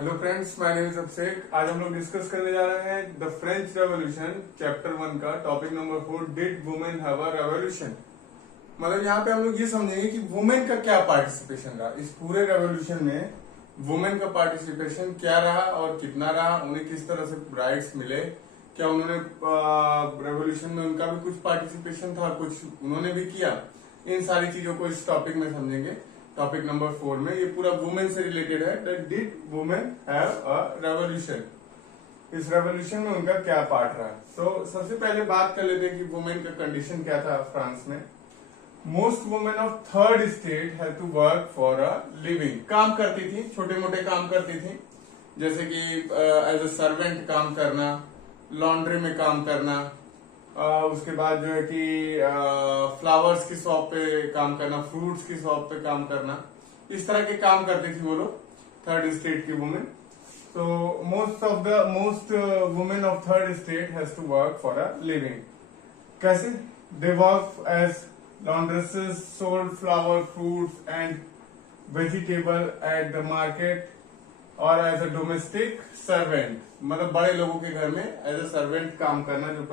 Hello friends, my name is Abhishek. आज हम लोग डिस्कस करने जा रहे हैं द फ्रेंच रेवोल्यूशन चैप्टर 1 का topic number 4, did women have a revolution. मतलब यहाँ पे हम लोग ये समझेंगे कि वुमेन का क्या पार्टिसिपेशन रहा इस पूरे रेवोल्यूशन में। वुमेन का पार्टिसिपेशन क्या रहा और कितना रहा, उन्हें किस तरह से राइट्स मिले, क्या उन्होंने रेवोल्यूशन में उनका भी कुछ पार्टिसिपेशन था, कुछ उन्होंने भी किया। इन सारी चीजों को इस टॉपिक में समझेंगे। टॉपिक नंबर 4 में ये पूरा वुमेन से रिलेटेड है। That did women have a revolution, इस रेवोल्यूशन में उनका क्या पार्ट रहा। तो सबसे पहले बात कर लेते हैं कि वुमेन का कंडीशन क्या था फ्रांस में। Most women of third state have to work for a living. काम करती थी, छोटे मोटे काम करती थी, जैसे कि एज अ सर्वेंट काम करना, लॉन्ड्री में काम करना, उसके बाद जो है कि फ्लावर्स की शॉप पे काम करना, फ्रूट्स की शॉप पे काम करना, इस तरह के काम करती थी वो लोग, थर्ड स्टेट की वुमेन। तो most women of third state has to work for a living. कैसे? They work as laundresses, sold flower, fruits and vegetable at the market और एज अ डोमेस्टिक सर्वेंट, मतलब बड़े लोगों के घर में एज अ सर्वेंट काम करना, जो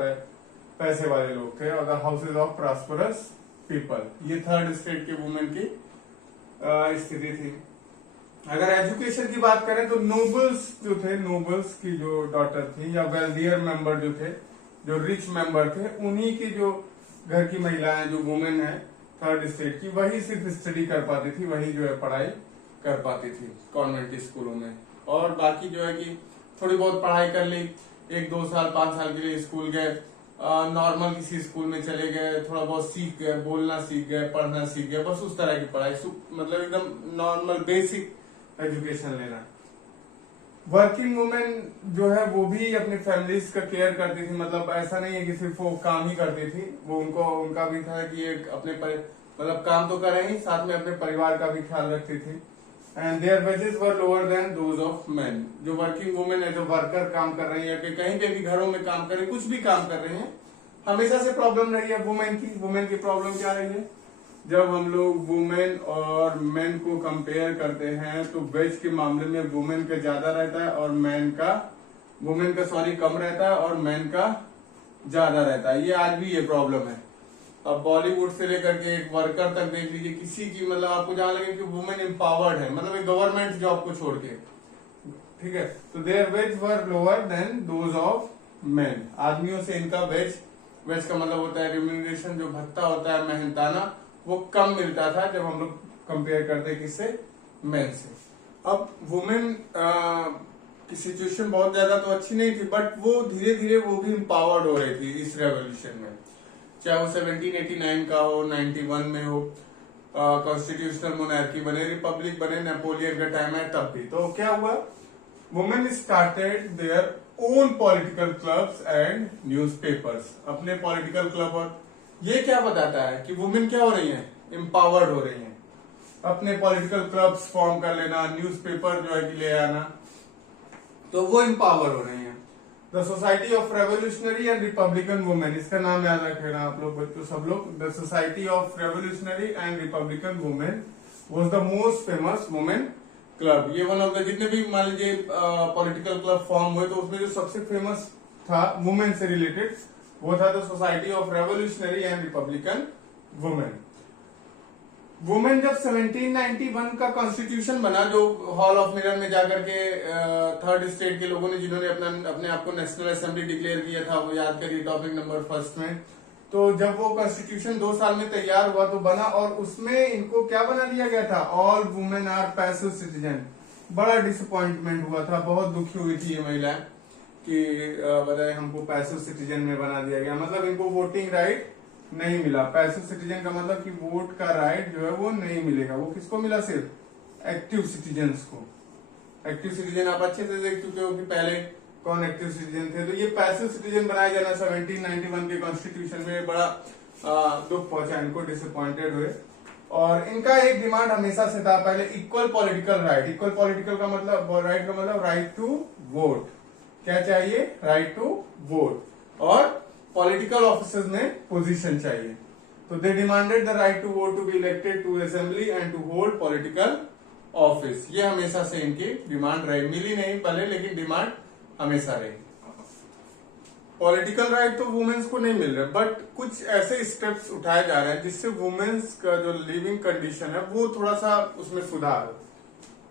पैसे वाले लोग थे। और the houses of prosperous people, ये थर्ड स्टेट के वुमेन की स्थिति थी। अगर एजुकेशन की बात करें तो नोबल्स जो थे, नोबल्स की जो डॉटर थी या वेल्दियर मेंबर जो थे, जो रिच मेंबर थे, उन्हीं की जो घर की महिलाएं, जो वुमेन है थर्ड स्टेट की, वही सिर्फ स्टडी कर पाती थी, वही जो है पढ़ाई कर पाती थी कॉन्वेंट स्कूलों में। और बाकी जो है कि थोड़ी बहुत पढ़ाई कर ली, 1-2 साल 5 साल के लिए स्कूल गए, नॉर्मल किसी स्कूल में चले गए, थोड़ा बहुत सीख गए, बोलना सीख गए, पढ़ना सीख गए, बस उस तरह की पढ़ाई, मतलब एकदम नॉर्मल बेसिक एजुकेशन लेना। वर्किंग वुमेन जो है वो भी अपनी फैमिलीज का केयर करती थी, मतलब ऐसा नहीं है कि सिर्फ वो काम ही करती थी, वो उनका भी था कि एक अपने मतलब काम तो करे ही, साथ में अपने परिवार का भी ख्याल रखती थी। And their wages were lower than those of men. जो वर्किंग वुमेन है, जो वर्कर काम कर रही है, कि कहीं पे भी घरों में काम कर रही है, कुछ भी काम कर रही है, हमेशा से प्रॉब्लम रही है वुमेन की। वुमेन की प्रॉब्लम क्या रही है? जब हम लोग वुमेन और मेन को कंपेयर करते हैं तो वेज के मामले में वुमेन का ज्यादा रहता है और वुमेन का कम रहता है और मैन का ज्यादा रहता है। ये आज भी ये प्रॉब्लम है। अब बॉलीवुड से लेकर के एक वर्कर तक देख लीजिए, किसी की मतलब आपको जहां लगे कि वुमेन एम्पावर्ड है, मतलब एक गवर्नमेंट जॉब को छोड़ के, ठीक है, तो there wages were lower than those of men. आदमियों से इनका वेज का मतलब होता है रिम्यूनरेशन, जो भत्ता होता है मेहनताना, वो कम मिलता था जब हम लोग कंपेयर करते किससे? मेन से। अब वुमेन की सिचुएशन बहुत ज्यादा तो अच्छी नहीं थी, बट वो धीरे धीरे वो भी एम्पावर्ड हो रही थी इस रेवोल्यूशन में। चाहे वो 1789 का हो, 91 में हो, कॉन्स्टिट्यूशनल मोनार्की बने, रिपब्लिक बने, नेपोलियन का टाइम है, तब भी। तो क्या हुआ? Women started their own political clubs and newspapers, अपने पॉलिटिकल क्लब। और ये क्या बताता है कि वुमेन क्या हो रही है? एम्पावर्ड हो रही है। अपने पॉलिटिकल क्लब्स फॉर्म कर लेना, न्यूज़पेपर जो है कि ले आना, तो वो एम्पावर हो रही है। The society of revolutionary and Republican women, इसका नाम याद रखेगा आप लोग बच्चों, सब लोग। The society of revolutionary and Republican women was the most famous women club. ये वन ऑफ द, जितने भी मान लीजिए पॉलिटिकल क्लब फॉर्म हुए, तो उसमें जो सबसे फेमस था वुमेन से रिलेटेड, वो था the society of revolutionary and Republican women. Women जब 1791 का कॉन्स्टिट्यूशन बना, जो हॉल ऑफ मिरर में जाकर के थर्ड स्टेट के लोगों ने, जिन्होंने अपने आप को नेशनल असेंबली डिक्लेयर किया था, वो याद करिए टॉपिक नंबर 1 में। तो जब वो कॉन्स्टिट्यूशन 2 साल में तैयार हुआ तो बना, और उसमें इनको क्या बना दिया गया था? All women are passive citizen. बड़ा डिसअपॉइंटमेंट हुआ था, बहुत दुखी हुई थी ये महिलाएं कि बताए हमको पैसिव सिटीजन में बना दिया गया, मतलब इनको वोटिंग राइट नहीं मिला। पैसिव सिटीजन का मतलब कि वोट का राइट जो है वो नहीं मिलेगा। वो किसको मिला? सिर्फ एक्टिव सिटीजन्स को। एक्टिव सिटीजन आप अच्छे से देख चुके हो कि पहले कौन एक्टिव सिटीजन थे। तो ये पैसिव सिटीजन बनाया जाना 1791 के कॉन्स्टिट्यूशन में बड़ा दुख पहुंचा इनको, डिसअपॉइंटेड हुए। और इनका एक डिमांड हमेशा से था पहले, equal political right. Equal political का मतलब, राइट का मतलब राइट टू वोट। क्या चाहिए? Right to vote. और पॉलिटिकल ऑफिसर्स में पोजीशन चाहिए। तो they demanded the right to vote to be elected to assembly and to hold political office. ये हमेशा से इनकी डिमांड रही, मिली नहीं पहले लेकिन डिमांड हमेशा रही। पॉलिटिकल राइट तो वुमेन्स को नहीं मिल रहा, बट कुछ ऐसे स्टेप्स उठाए जा रहे हैं जिससे वुमेन्स का जो लिविंग कंडीशन है वो थोड़ा सा उसमें सुधार हो।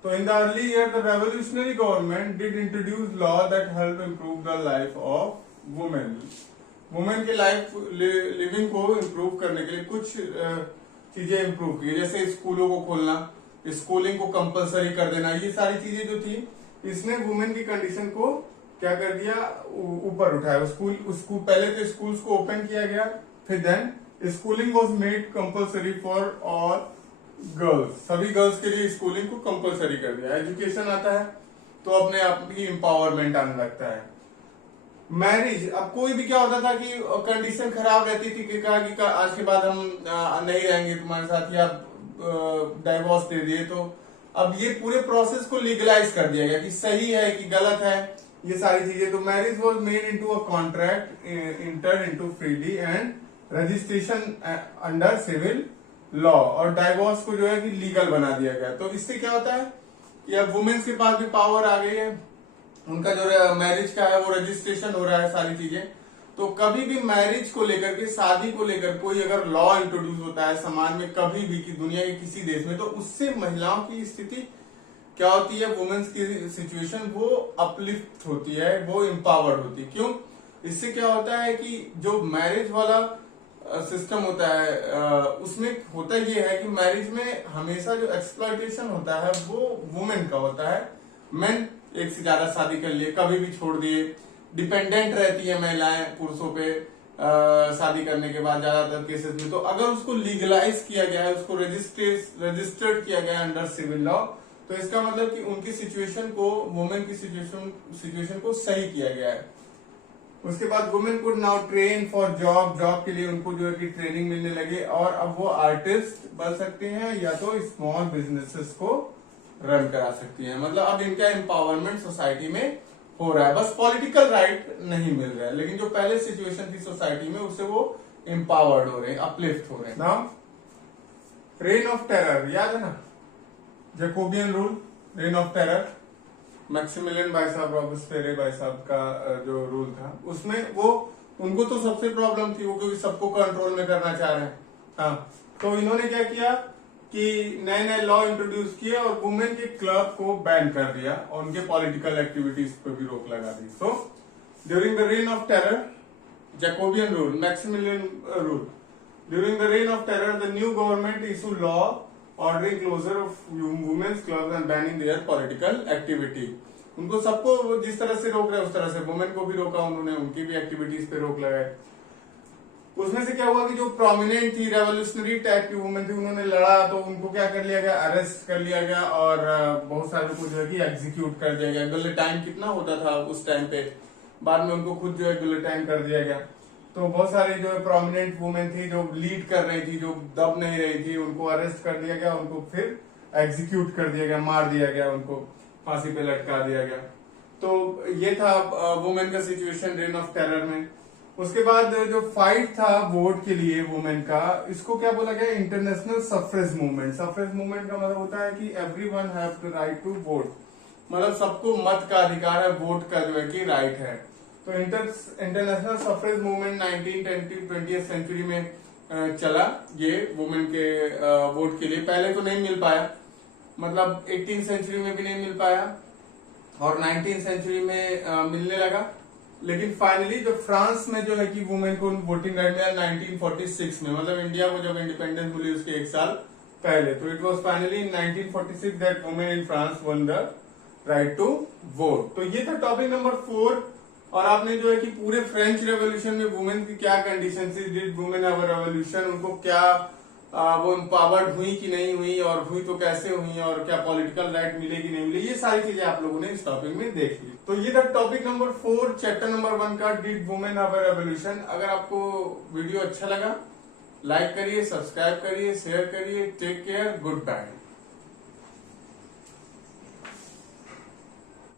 तो in the early year the revolutionary government did introduce law that help improve the life of women. Women के लाइफ लिविंग को इम्प्रूव करने के लिए कुछ चीजें इम्प्रूव की, जैसे स्कूलों को खोलना, स्कूलिंग को कंपलसरी कर देना। ये सारी चीजें जो थी इसने वुमेन की कंडीशन को क्या कर दिया, ऊपर उठाया। स्कूल पहले तो स्कूल्स को ओपन किया गया, फिर then schooling was made compulsory for all girls. सभी गर्ल्स के लिए स्कूलिंग को कंपलसरी कर दिया। एजुकेशन आता है तो अपने आप की एम्पावरमेंट आने लगता है। मैरिज, अब कोई भी क्या होता था कि कंडीशन खराब रहती थी कि कहा कि आज के बाद हम नहीं रहेंगे तुम्हारे साथ, या डाइवोर्स दे दिए। तो अब ये पूरे प्रोसेस को लीगलाइज कर दिया गया कि सही है कि गलत है, ये सारी चीजें। तो marriage was made into a contract enter into freely and registration under civil law, और डाइवोर्स को जो है कि लीगल बना दिया गया। तो इससे क्या होता है कि अब वुमेन्स के पास भी पावर आ गई है, उनका जो मैरिज का है वो रजिस्ट्रेशन हो रहा है, सारी चीजें। तो कभी भी मैरिज को लेकर के, शादी को लेकर कोई अगर लॉ इंट्रोड्यूस होता है समाज में कभी भी कि दुनिया के किसी देश में, तो उससे महिलाओं की स्थिति क्या होती है, वुमेन्स की सिचुएशन वो अपलिफ्ट होती है, वो एम्पावर्ड होती है। क्यों? इससे क्या होता है कि जो मैरिज वाला सिस्टम होता है उसमें होता ये है कि मैरिज में हमेशा जो एक्सप्लॉयटेशन होता है वो वुमेन का होता है। मेन एक से ज्यादा शादी कर लिए, कभी भी छोड़ दिए, डिपेंडेंट रहती है महिलाएं पुरुषों पे शादी करने के बाद ज्यादातर केसेस में। तो अगर उसको लीगलाइज किया गया है, उसको रजिस्टर्ड किया गया अंडर सिविल लॉ, तो इसका मतलब कि उनकी सिचुएशन को, वुमेन की सिचुएशन को सही किया गया है। उसके बाद women could now train for job के लिए उनको जो है कि ट्रेनिंग मिलने लगे, और अब वो आर्टिस्ट बन सकते हैं या तो स्मॉल बिजनेसेस को रन करा सकती हैं। मतलब अब इनका एम्पावरमेंट सोसाइटी में हो रहा है। बस पॉलिटिकल राइट नहीं मिल रहा है, लेकिन जो पहले सिचुएशन थी सोसाइटी में उससे वो एम्पावर्ड हो रहे हैं, अपलिफ्ट हो रहे हैं। नाउ रेन ऑफ टेरर याद है ना, Jacobian rule, reign of terror, Maximilian भाई साहब, रॉबेस्पियर भाई साहब का जो रूल था, उसमें वो उनको तो सबसे प्रॉब्लम थी, वो क्योंकि सबको कंट्रोल में करना चाह रहे हैं। हाँ, तो इन्होंने क्या किया कि नए नए लॉ इंट्रोड्यूस किए और वुमेन के क्लब को बैन कर दिया और उनके पॉलिटिकल एक्टिविटीज पे भी रोक लगा दी। So during the reign of terror, Jacobin rule, Maximilian rule, during the reign of terror the new government issue law ordering closure of women's clubs and banning their political activity. उनको सबको जिस तरह से रोक रहे उस तरह से वुमेन को भी रोका उन्होंने, उनकी भी एक्टिविटीज पे रोक लगाए। उसमें से क्या हुआ कि जो प्रोमिनेंट थी, रेवोल्यूशनरी टाइप की वुमेन थी, उन्होंने लड़ा तो उनको क्या कर लिया गया, अरेस्ट कर लिया गया और बहुत सारे को जो है कि एग्जीक्यूट कर दिया गया। गिलेटाइन कितना होता था उस टाइम पे, बाद में उनको खुद जो है गिलेटाइन कर दिया गया। तो बहुत सारे जो प्रोमिनेंट वुमेन थी जो लीड कर रही थी, जो दब नहीं रही थी, उनको अरेस्ट कर दिया गया, उनको फिर एग्जीक्यूट कर दिया गया, मार दिया गया, उनको फांसी पे लटका दिया गया। तो ये था वुमेन का सिचुएशन रेन ऑफ टेरर में। उसके बाद जो फाइट था वोट के लिए वुमेन का, इसको क्या बोला गया, international suffrage movement. Suffrage movement का मतलब होता है कि everyone have the right to vote, मतलब सबको मत का अधिकार है, वोट का जो है कि राइट है। तो international suffrage movement 1920th century में चला ये वुमेन के वोट के लिए। पहले तो नहीं मिल पाया, मतलब 18th सेंचुरी में भी नहीं मिल पाया और 19th सेंचुरी में मिलने लगा। लेकिन फाइनली जो फ्रांस में जो है कि वुमेन को वोटिंग राइट मिला 1946 में, मतलब इंडिया को जब इंडिपेंडेंस मिली उसके एक साल पहले। तो it was finally in 1946 that women in France won the right to vote. तो ये था टॉपिक नंबर 4। और आपने जो है कि पूरे फ्रेंच रेवोल्यूशन में वुमेन की क्या कंडीशन थी, did women have a revolution, उनको क्या वो एम्पावर्ड हुई कि नहीं हुई, और हुई तो कैसे हुई, और क्या पॉलिटिकल राइट मिले कि नहीं मिले, ये सारी चीजें आप लोगों ने इस टॉपिक में देख ली। तो ये था टॉपिक नंबर 4 चैप्टर नंबर 1 का, did women have a revolution. अगर आपको वीडियो अच्छा लगा लाइक करिए, सब्सक्राइब करिए, शेयर करिए। Take care, good bye.